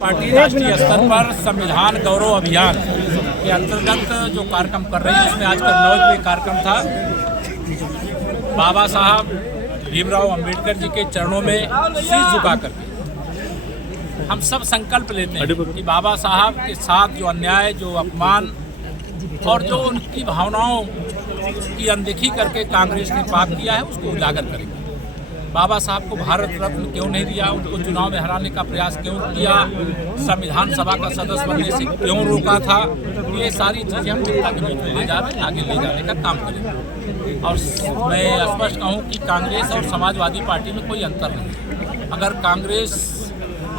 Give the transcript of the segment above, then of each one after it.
Party राष्ट्रीय स्तर पर संविधान गौरव अभियान के अंतर्गत जो कार्यक्रम कर रही है, उसमें आज कन्नौज में कार्यक्रम था। बाबा साहब भीमराव अंबेडकर जी के चरणों में शीश झुका करके हम सब संकल्प लेते हैं कि बाबा साहब के साथ जो अन्याय, जो अपमान और जो उनकी भावनाओं की अनदेखी करके कांग्रेस ने पाप किया है, उसको उजागर करेंगे। बाबा साहब को भारत रत्न क्यों नहीं दिया, उनको चुनाव में हराने का प्रयास क्यों किया, संविधान सभा का सदस्य बनने से क्यों रोका था, ये सारी चीज़ें हम जनता के बीच में ले जा रहे हैं, आगे ले जाने का काम करेंगे। और मैं स्पष्ट कहूँ कि कांग्रेस और समाजवादी पार्टी में कोई अंतर नहीं। अगर कांग्रेस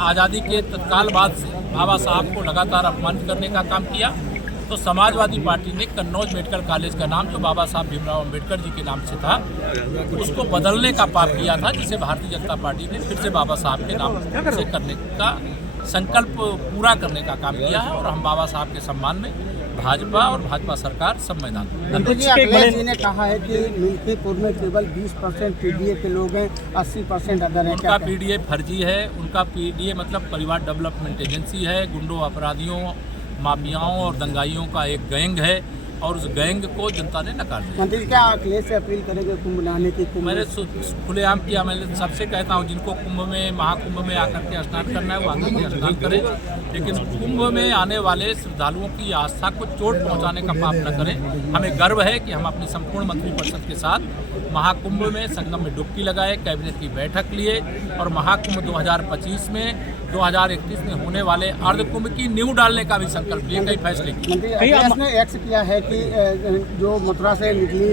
आज़ादी के तत्काल बाद से बाबा साहब को लगातार अपमानित करने का काम किया, तो समाजवादी पार्टी ने कन्नौज मेडिकल कॉलेज का नाम, जो बाबा साहब भीमराव अंबेडकर जी के नाम से था, उसको बदलने का पाप किया था, जिसे भारतीय जनता पार्टी ने फिर से बाबा साहब के नाम से करने का संकल्प पूरा करने का काम किया है। और हम बाबा साहब के सम्मान में भाजपा और भाजपा सरकार सब मैदान में। अखिलेश जी ने कहा है कि मिल्कीपुर में केवल 20% पीडीए के लोग हैं, 80% अदर हैं। उनका पीडीए फर्जी है। उनका पीडीए मतलब परिवार डेवलपमेंट एजेंसी है, गुंडों, अपराधियों, माफियाओं और दंगाइयों का एक गैंग है, और उस गैंग को जनता ने नकार दिया। मंत्री क्या अखिलेश से अपील करेंगे कुंभ नहाने की? मैंने खुलेआम किया। मैं सबसे कहता हूँ, जिनको कुंभ में, महाकुंभ में आकर के स्नान करना है, वो आकर के स्नान करें, लेकिन कुंभ में आने वाले श्रद्धालुओं की आस्था को चोट पहुँचाने का पाप न करें। हमें गर्व है कि हम अपनी संपूर्ण मंत्रिपरिषद के साथ महाकुंभ में संगम में डुबकी लगाए, कैबिनेट की बैठक लिए, और महाकुंभ 2025 में 2031 में होने वाले अर्ध कुंभ की नींव डालने का भी संकल्प लिए, कई फैसले किए। अखिलेश ने एक्स किया है कि जो मथुरा से निकली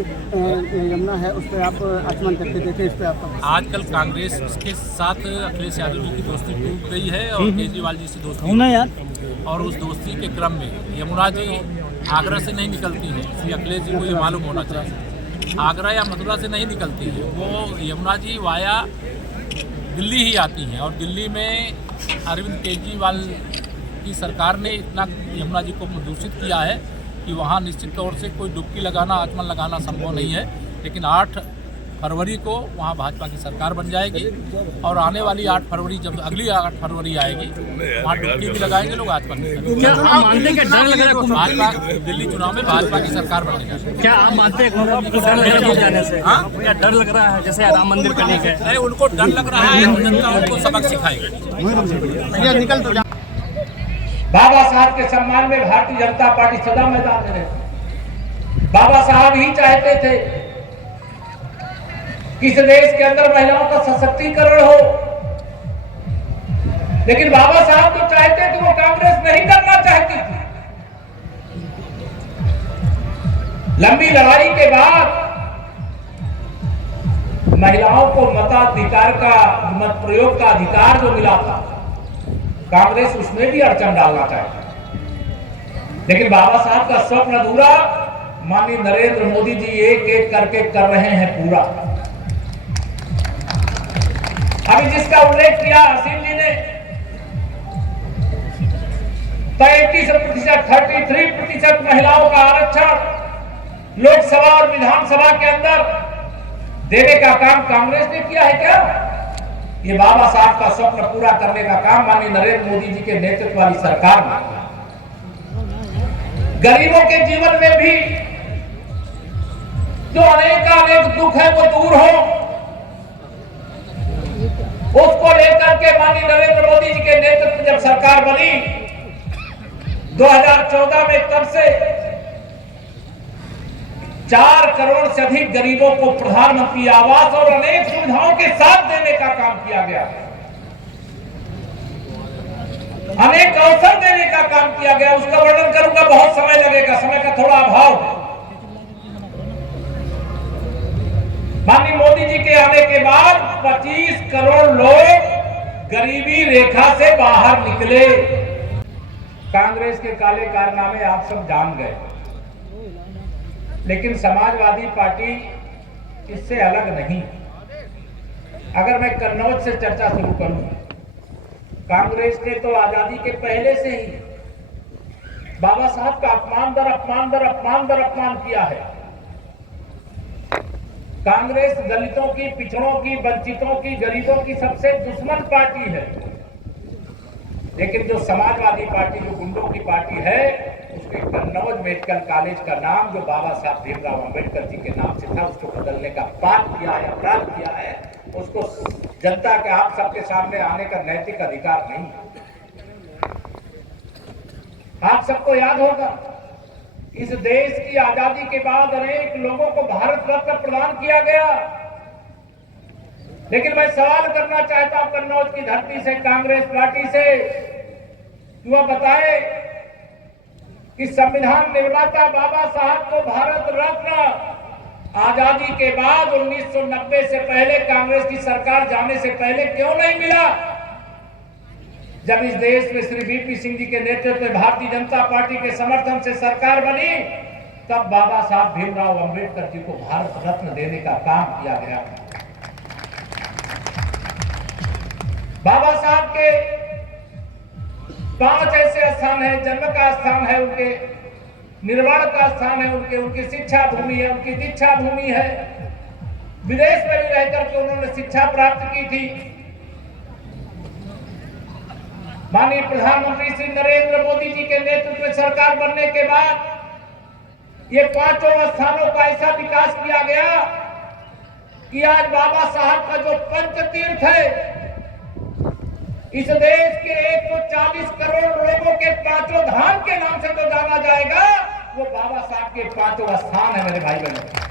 यमुना है, उस पर आप आचमन करके देखें। इस पर आप आजकल कांग्रेस के साथ अखिलेश यादव जी की दोस्ती टूट गई है, और केजरीवाल जी से दोस्ती यार, और उस दोस्ती के क्रम में यमुना जी आगरा से नहीं निकलती है, इसलिए अखिलेश जी को ये मालूम होना चाहिए। आगरा या मथुरा से नहीं निकलती है, वो यमुना जी वाया दिल्ली ही आती हैं, और दिल्ली में अरविंद केजरीवाल की सरकार ने इतना यमुना जी को प्रदूषित किया है कि वहाँ निश्चित तौर से कोई डुबकी लगाना, आचमन लगाना संभव नहीं है। लेकिन 8 फरवरी को वहाँ भाजपा की सरकार बन जाएगी, और आने वाली 8 फरवरी, जब अगली 8 फरवरी आएगी, वहाँ डुबकी भी लगाएंगे लोग, आचमन भी करेंगे। क्या आप मानते हैं कि डर लग रहा है भाजपा दिल्ली चुनाव में भाजपा की सरकार बनने का? क्या आप मानते हैं उनको डर लग रहा है जाने से? क्या डर लग रहा है जैसे राम मंदिर करने का? नहीं, उनको डर लग रहा है, जनता उनको सबक सिखाएगी। निकल तो बाबा साहब के सम्मान में भारतीय जनता पार्टी सदा मैदान में रहती। बाबा साहब ही चाहते थे कि इस देश के अंदर महिलाओं का सशक्तिकरण हो, लेकिन बाबा साहब तो चाहते थे, वो कांग्रेस नहीं करना चाहती थी। लंबी लड़ाई के बाद महिलाओं को मताधिकार का, मत प्रयोग का अधिकार जो मिला था, कांग्रेस उसमें भी अड़चन डालना चाहती। लेकिन बाबा साहब का स्वप्न अधूरा माननीय नरेंद्र मोदी जी एक एक करके कर रहे हैं पूरा। अभी जिसका उल्लेख किया असीम जी ने, 33%, 33% महिलाओं का आरक्षण लोकसभा और विधानसभा के अंदर देने का काम कांग्रेस ने किया है क्या? ये बाबा साहब का स्वप्न पूरा करने का काम माननीय नरेंद्र मोदी जी के नेतृत्व वाली सरकार ने। गरीबों के जीवन में भी जो अनेक दुख है वो दूर हो, उसको लेकर के माननीय नरेंद्र मोदी जी के नेतृत्व जब सरकार बनी 2014 में, तब से 4 करोड़ से अधिक गरीबों को प्रधानमंत्री आवास और अनेक सुविधाओं के साथ देने का काम किया गया, अनेक अवसर देने का काम किया गया। उसका वर्णन करूंगा, बहुत समय लगेगा, समय का थोड़ा अभाव है। माननीय मोदी जी के आने के बाद 25 करोड़ लोग गरीबी रेखा से बाहर निकले। कांग्रेस के काले कारनामे आप सब जान गए, लेकिन समाजवादी पार्टी इससे अलग नहीं। अगर मैं कन्नौज से चर्चा शुरू करूं, कांग्रेस ने तो आजादी के पहले से ही बाबा साहब का अपमान दर अपमान दर अपमान दर अपमान किया है। कांग्रेस दलितों की, पिछड़ों की, वंचितों की, गरीबों की सबसे दुश्मन पार्टी है। लेकिन जो समाजवादी पार्टी, जो गुंडों की पार्टी है, उसके कन्नौज मेडिकल कॉलेज का नाम जो बाबा साहब भीमराव अंबेडकर जी के नाम से था, उसको बदलने का पाप किया है, अपराध किया है। उसको जनता के आप सबके सामने आने का नैतिक अधिकार नहीं है। आप सबको याद होगा, इस देश की आजादी के बाद अनेक लोगों को भारत रत्न प्रदान किया गया, लेकिन मैं सवाल करना चाहता हूं कन्नौज की धरती से, कांग्रेस पार्टी से, वह बताए कि संविधान निर्माता बाबा साहब को भारत रत्न आजादी के बाद 1990 से पहले, कांग्रेस की सरकार जाने से पहले क्यों नहीं मिला? जब इस देश में श्री वीपी सिंह जी के नेतृत्व में भारतीय जनता पार्टी के समर्थन से सरकार बनी, तब बाबा साहब भीमराव अंबेडकर जी को भारत रत्न देने का काम किया गया। बाबा साहब के 5 ऐसे स्थान है, जन्म का स्थान है उनके, निर्वाण का स्थान है उनकी शिक्षा भूमि है, उनकी दीक्षा भूमि है। विदेश में भी रहकर के उन्होंने शिक्षा प्राप्त की थी। माननीय प्रधानमंत्री श्री नरेंद्र मोदी जी के नेतृत्व में सरकार बनने के बाद ये 5 स्थानों का ऐसा विकास किया गया कि आज बाबा साहब का जो पंचतीर्थ है, इस देश के 140 करोड़ लोगों के 5 धाम के नाम से तो जाना जाएगा, वो बाबा साहब के 5 स्थान है मेरे भाई बहनों।